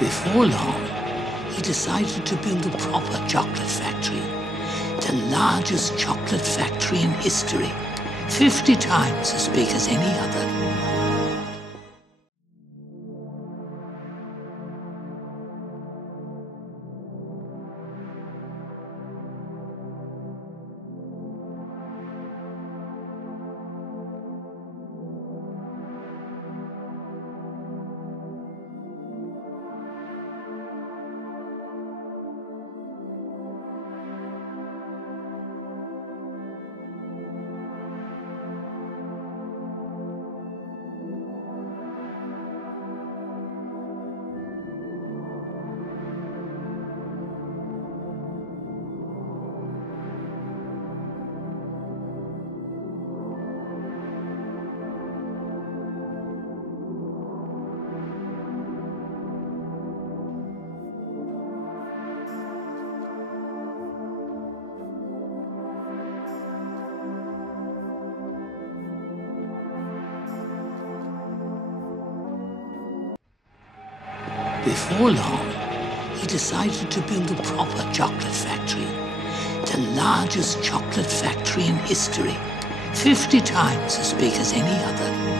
Before long, he decided to build a proper chocolate factory. The largest chocolate factory in history, 50 times as big as any other. Before long, he decided to build a proper chocolate factory. The largest chocolate factory in history, 50 times as big as any other.